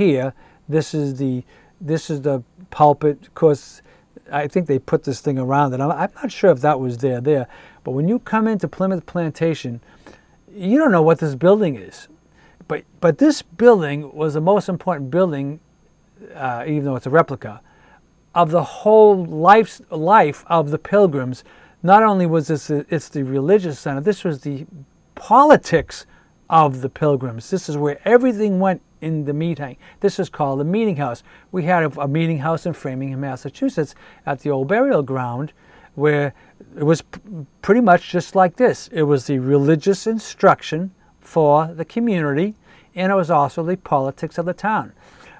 here, this is the pulpit. Of course, I think they put this thing around it. I'm not sure if that was there. But when you come into Plymouth Plantation, you don't know what this building is. But this building was the most important building, even though it's a replica, of the whole life of the Pilgrims. Not only was it's the religious center, this was the politics of the Pilgrims. This is where everything went in the meeting. This is called the meeting house. We had a meeting house in Framingham, Massachusetts, at the old burial ground, where it was pretty much just like this. It was the religious instruction for the community, and it was also the politics of the town.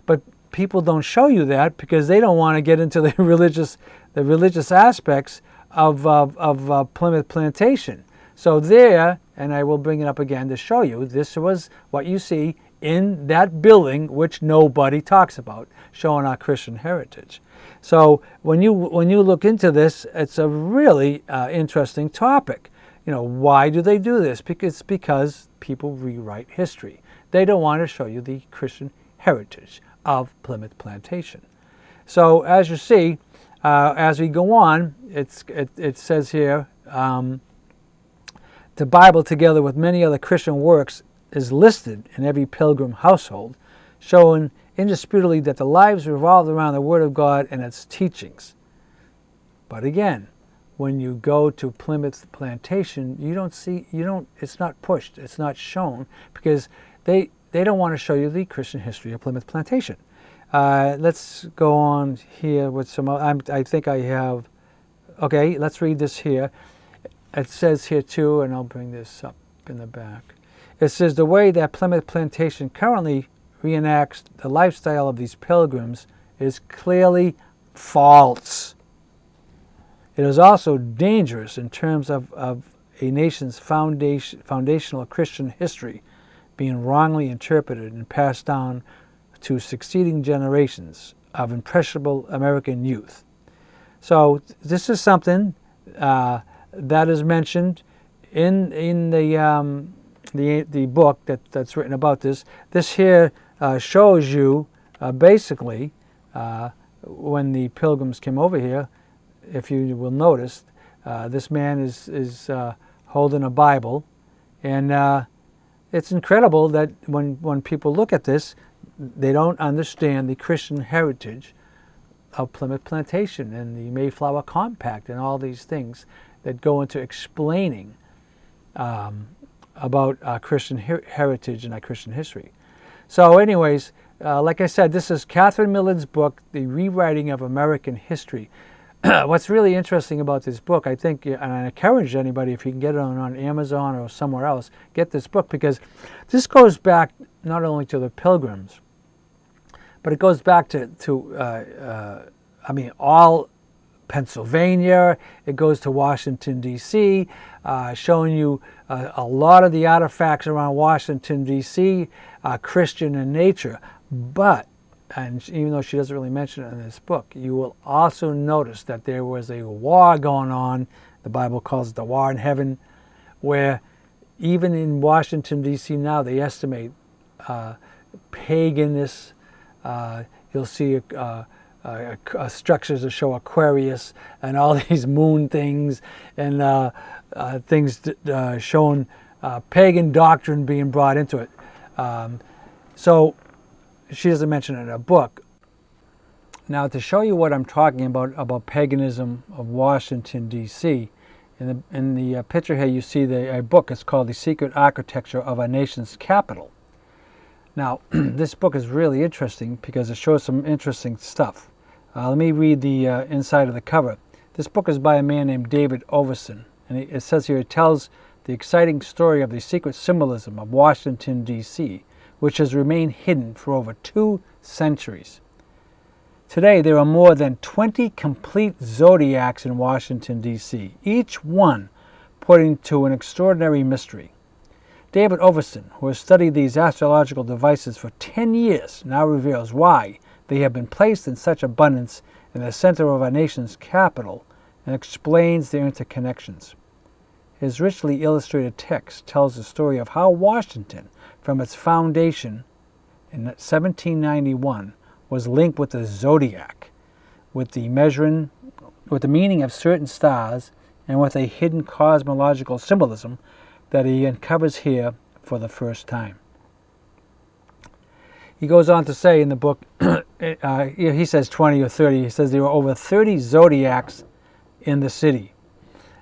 But people don't show you that because they don't want to get into the religious aspects of Plymouth Plantation. So there, and I will bring it up again to show you, this was what you see in that building, which nobody talks about, showing our Christian heritage. So when you look into this, it's a really interesting topic. You know, why do they do this? Because people rewrite history. They don't want to show you the Christian heritage of Plymouth Plantation. So as you see, as we go on, it says here, the Bible, together with many other Christian works, is listed in every Pilgrim household, showing indisputably that the lives revolved around the Word of God and its teachings. But again, when you go to Plymouth Plantation, it's not pushed, it's not shown, because they don't want to show you the Christian history of Plymouth Plantation. Let's go on here with some, I think I have, okay, let's read this here. It says here too, and I'll bring this up in the back. It says, the way that Plymouth Plantation currently reenacts the lifestyle of these pilgrims is clearly false. It is also dangerous in terms of a nation's foundational Christian history being wrongly interpreted and passed down to succeeding generations of impressionable American youth. So this is something that is mentioned in the book that's written about this. This here shows you basically when the Pilgrims came over here. If you will notice, this man is holding a Bible, and it's incredible that when people look at this, they don't understand the Christian heritage of Plymouth Plantation and the Mayflower Compact and all these things that go into explaining about our Christian heritage and our Christian history. So anyways, like I said, this is Catherine Millard's book, The Rewriting of American History. What's really interesting about this book, I think, and I encourage anybody, if you can get it on Amazon or somewhere else, get this book, because this goes back not only to the Pilgrims, but it goes back to all Pennsylvania. It goes to Washington, D.C., showing you a lot of the artifacts around Washington, D.C., Christian in nature. But, and even though she doesn't really mention it in this book, you will also notice that there was a war going on. The Bible calls it the war in heaven, where even in Washington, D.C. now, they estimate paganism. You'll see structures that show Aquarius and all these moon things and things showing pagan doctrine being brought into it. So she doesn't mention it in her book. Now, to show you what I'm talking about paganism of Washington, D.C., in the picture here you see a book. It's called The Secret Architecture of Our Nation's Capital. Now, this book is really interesting because it shows some interesting stuff. Let me read the inside of the cover. This book is by a man named David Overson, and it says here, it tells the exciting story of the secret symbolism of Washington, D.C., which has remained hidden for over 2 centuries. Today, there are more than 20 complete zodiacs in Washington, D.C., each one pointing to an extraordinary mystery. David Overson, who has studied these astrological devices for 10 years, now reveals why they have been placed in such abundance in the center of our nation's capital and explains their interconnections. His richly illustrated text tells the story of how Washington, from its foundation in 1791 was linked with the zodiac, with the meaning of certain stars, and with a hidden cosmological symbolism that he uncovers here for the first time. He goes on to say in the book, he says 20 or 30, he says there were over 30 zodiacs in the city.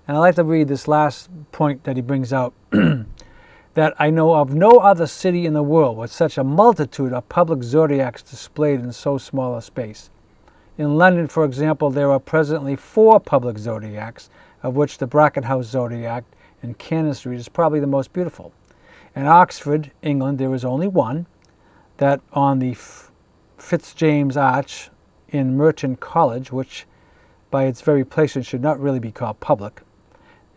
And I'd like to read this last point that he brings out, that I know of no other city in the world with such a multitude of public zodiacs displayed in so small a space. In London, for example, there are presently 4 public zodiacs, of which the Brackenhouse zodiac in Cannon Street is probably the most beautiful. In Oxford, England, there is only one, that on the Fitzjames Arch in Merton College, which by its very placement should not really be called public.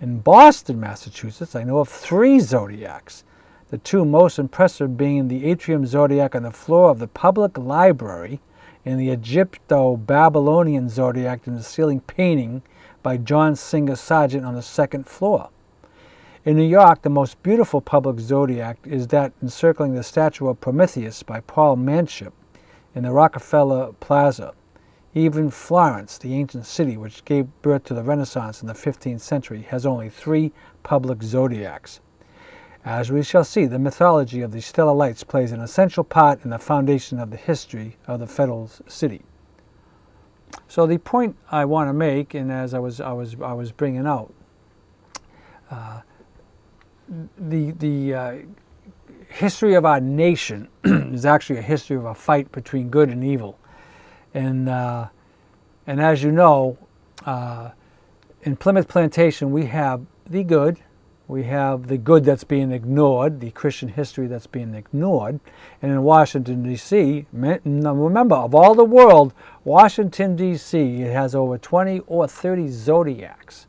In Boston, Massachusetts, I know of 3 zodiacs, the 2 most impressive being the atrium zodiac on the floor of the public library and the Egypto-Babylonian zodiac in the ceiling painting by John Singer Sargent on the 2nd floor. In New York, the most beautiful public zodiac is that encircling the statue of Prometheus by Paul Manship in the Rockefeller Plaza. Even Florence, the ancient city which gave birth to the Renaissance in the 15th century, has only 3 public zodiacs. As we shall see, the mythology of the stellar lights plays an essential part in the foundation of the history of the federal city. So the point I want to make, and as I was bringing out, the history of our nation is actually a history of a fight between good and evil. And as you know, in Plymouth Plantation we have the good, we have the good that's being ignored, the Christian history that's being ignored. And in Washington, D.C., remember, of all the world, Washington, D.C., it has over 20 or 30 zodiacs,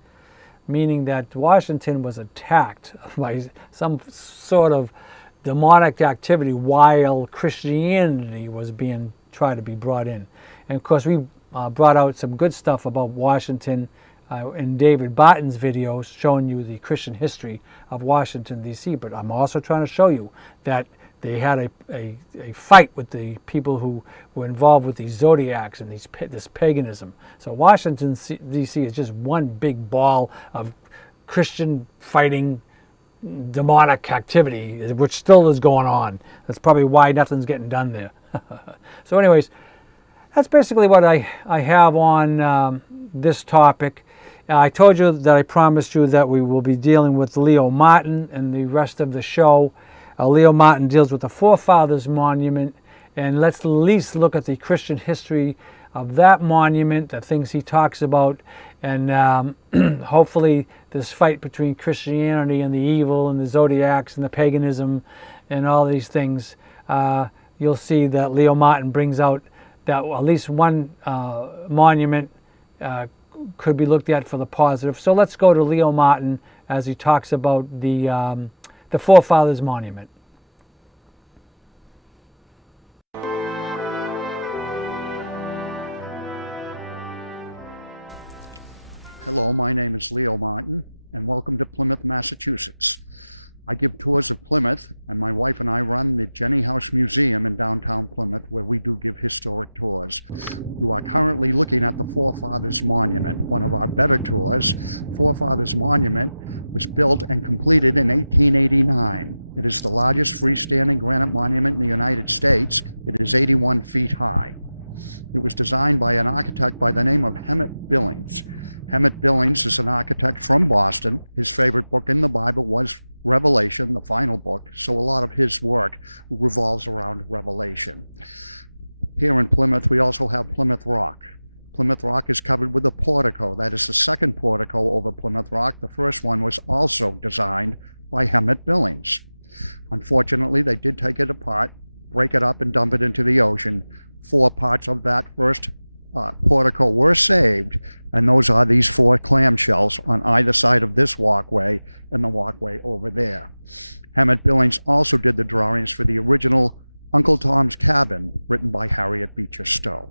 meaning that Washington was attacked by some sort of demonic activity while Christianity was being tried to be brought in. And of course, we brought out some good stuff about Washington in David Barton's videos, showing you the Christian history of Washington, D.C. But I'm also trying to show you that they had a fight with the people who were involved with these zodiacs and this paganism. So Washington, D.C. is just one big ball of Christian fighting demonic activity, which still is going on. That's probably why nothing's getting done there. So anyways, that's basically what I have on this topic. I told you that I promised you that we will be dealing with Leo Martin and the rest of the show. Leo Martin deals with the Forefathers Monument, and let's at least look at the Christian history of that monument, the things he talks about, and hopefully this fight between Christianity and the evil and the zodiacs and the paganism and all these things, you'll see that Leo Martin brings out that at least one monument could be looked at for the positive. So let's go to Leo Martin as he talks about the Forefathers Monument. Hello, my name is Leo Martin, and welcome to Plymouth, Massachusetts. I give tours of Plymouth, and my wife and I run the Jenny House Museum in downtown Plymouth, where we do give historic tours. You are currently looking at the Forefathers Monument, one of our better tours. Forefathers Monument was built and completed in 1889. It is the largest freestanding granite monument in the United States. It is 81 feet high. It was designed by an architect by the name of Emmett Billings. Emmett Billings is an architect from Boston. His favorite book in the Bible was Revelation, the final book, so a lot of his work revolves around Revelation. Here in Plymouth, we also have Plymouth Rock. Plymouth Rock is covered with a portico. That is the second portico over Plymouth Rock. The first one was also designed by Emmett Billings. Unfortunately, they did take it apart, break it up, and dump it into the ocean. 4 parts of that first portico were saved, and those are these 4 clamshells on either side of this walkway and the walkway over there. Emmett Billings also did the drawings for the original Uncle Tom's Cabin, written by Harriet Beecher Stowe.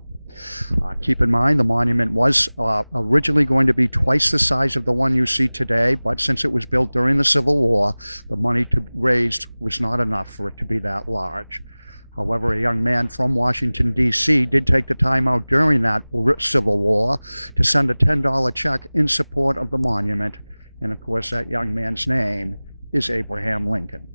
Keep in mind, the monument was originally going to be twice the size of the one you see today, but since it was built during the Civil War, the money raised was not enough for it to be that large. However, a young man from Washington, D.C. did take the time out during that Civil War to send a $10 check in support of the monument. And of course, that young man's name is Abraham Lincoln.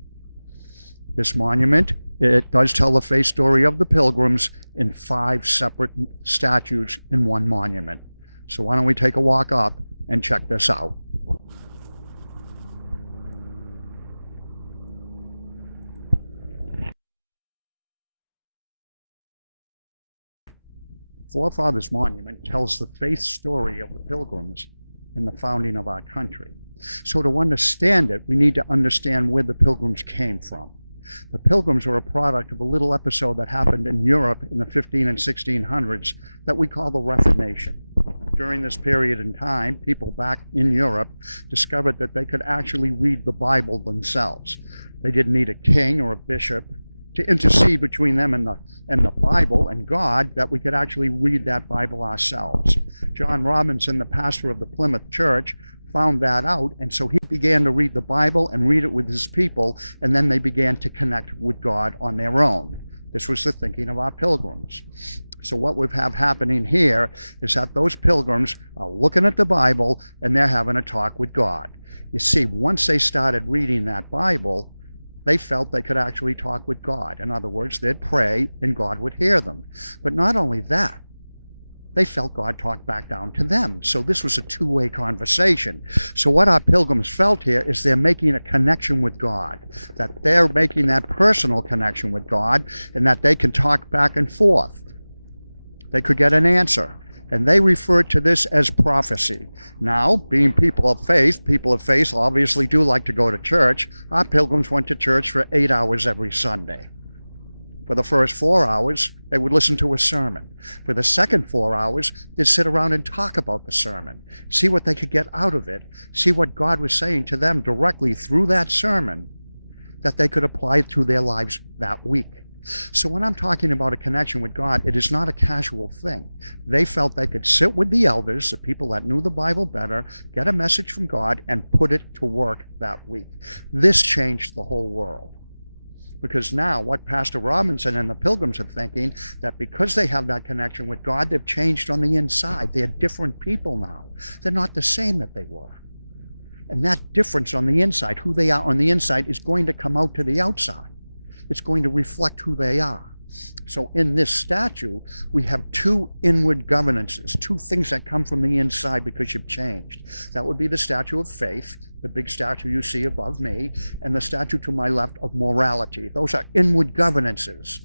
This monument, it does tell the faith story of the Pilgrims in 5 separate statues in one monument. So why don't we take a walk up and check this out. Forefathers Monument tells the faith story of the Pilgrims in the founding of our country. So to understand it, we need to understand where the Pilgrims came from. The Pilgrims were a product of a little episode that happened in Europe in the 15 and 1600s that we call the Reformation. During this period in time, people back in Europe discovered that they could actually read the Bible themselves. They didn't need a king or a bishop to intercede between them and the Bible and God, that we could actually read that Bible ourselves. John Robinson, the pastor of the Plymouth Church, found that out, and so he began to read the Bible and read it with his people, and then they began to connect with God on their own. This was the thinking of our Pilgrims. So what we have happening here is that those Pilgrims are looking at the Bible and they're having a talk with God. You see, once they started reading that Bible, they felt they could actually talk with God. In other words, they'd pray and God would hear them. But not only that, they felt God talk back down to them. So this was a two-way conversation. So what our Pilgrims felt here is they're making a connection with God, that they're making that personal connection with God, and that they can talk back and forth. They could get an answer. And they referred to this as prophecy. Now, being people of faith obviously do like to go to church. Our Pilgrims went to church for 8 hours every Sunday. For the first 4 hours, they would listen to a sermon. For the second 4 hours, they'd sit around and talk about the sermon, see what they could get out of it, see what God was saying to them directly through that sermon that they could apply to their lives that week. So when I'm talking about a connection with God, it is not a casual thing. They felt they could sit with the elders, the people that knew the Bible better, get a message from God, and put it to work that week. This changed the whole world. Because now what Pastor Robinson and the Pilgrims are thinking, that because they have that connection with God, they've changed on the inside. They're different people now. They're not the same that they were. And that difference on the inside, who they are on the inside, is going to come out to the outside. It's going to reflect who they are. So in this statue, we have 2 inward governances, 2 things that come from the inside because you've changed. That would be the statue of faith, the big statue you see above me, and the statue to my left of morality. Those are inward governances.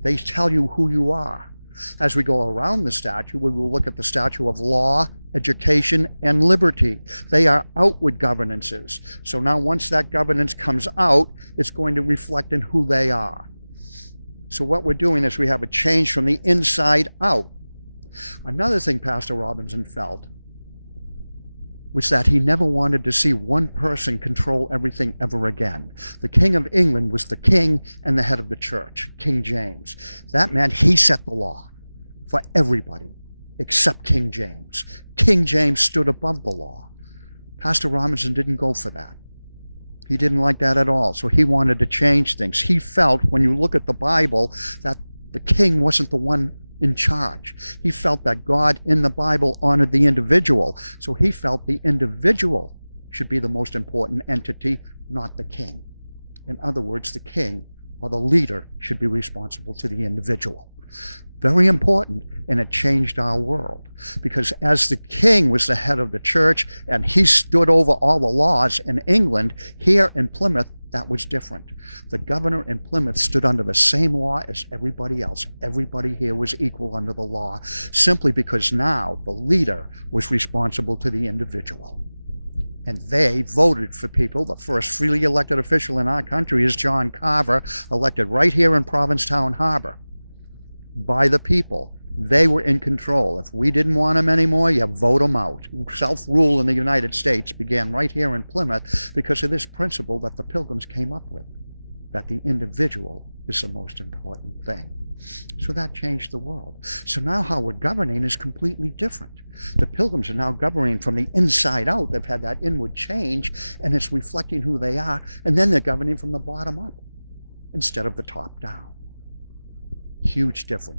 They tell you who you are. As we go around the statue, we will look at the statue of law, education, and liberty. They are outward governances. So now once that governance comes out, it's going to reflect in who they are. So what we're doing is we have a change from the inside out. Another thing Pastor Robinson felt was that he never wanted to see one person control everything ever again. The King of England was the king and the head of the church, King James. That meant he set the law for everybody except King James. King James stood above the law. Pastor Robinson didn't go for that. He didn't like that at all, so he wanted to change things. He felt, when you look at the Bible, that the king wasn't the one in charge. He felt that God in the Bible honored the individual, so he felt the individual should be the most important entity, not the king. In other words, the king or the leader should be responsible to the individual. Very important, and it changed our world. Because as the king was the head of the church and he stood over all the laws in England, here in Plymouth, that was different. The governor in Plymouth stood under the same law as everybody else. Everybody here was equal under the law, simply because now the leader was responsible to the individual. And they voted for people. The first freely elected official in our country is John Carver, elected right here in Provincetown Harbor by the people. They were in control. If we didn't want them anymore, you vote them out. Self-rule in the United States began right here in Plymouth because of this principle that the Pilgrims came up with, that the individual is the most important thing. So that changed the world. So now how we're governing is completely different. The Pilgrims are now governing from the inside out. They've had that inward change, and it's reflecting who they are, and then they're governing from the bottom up instead of the top down. huge difference.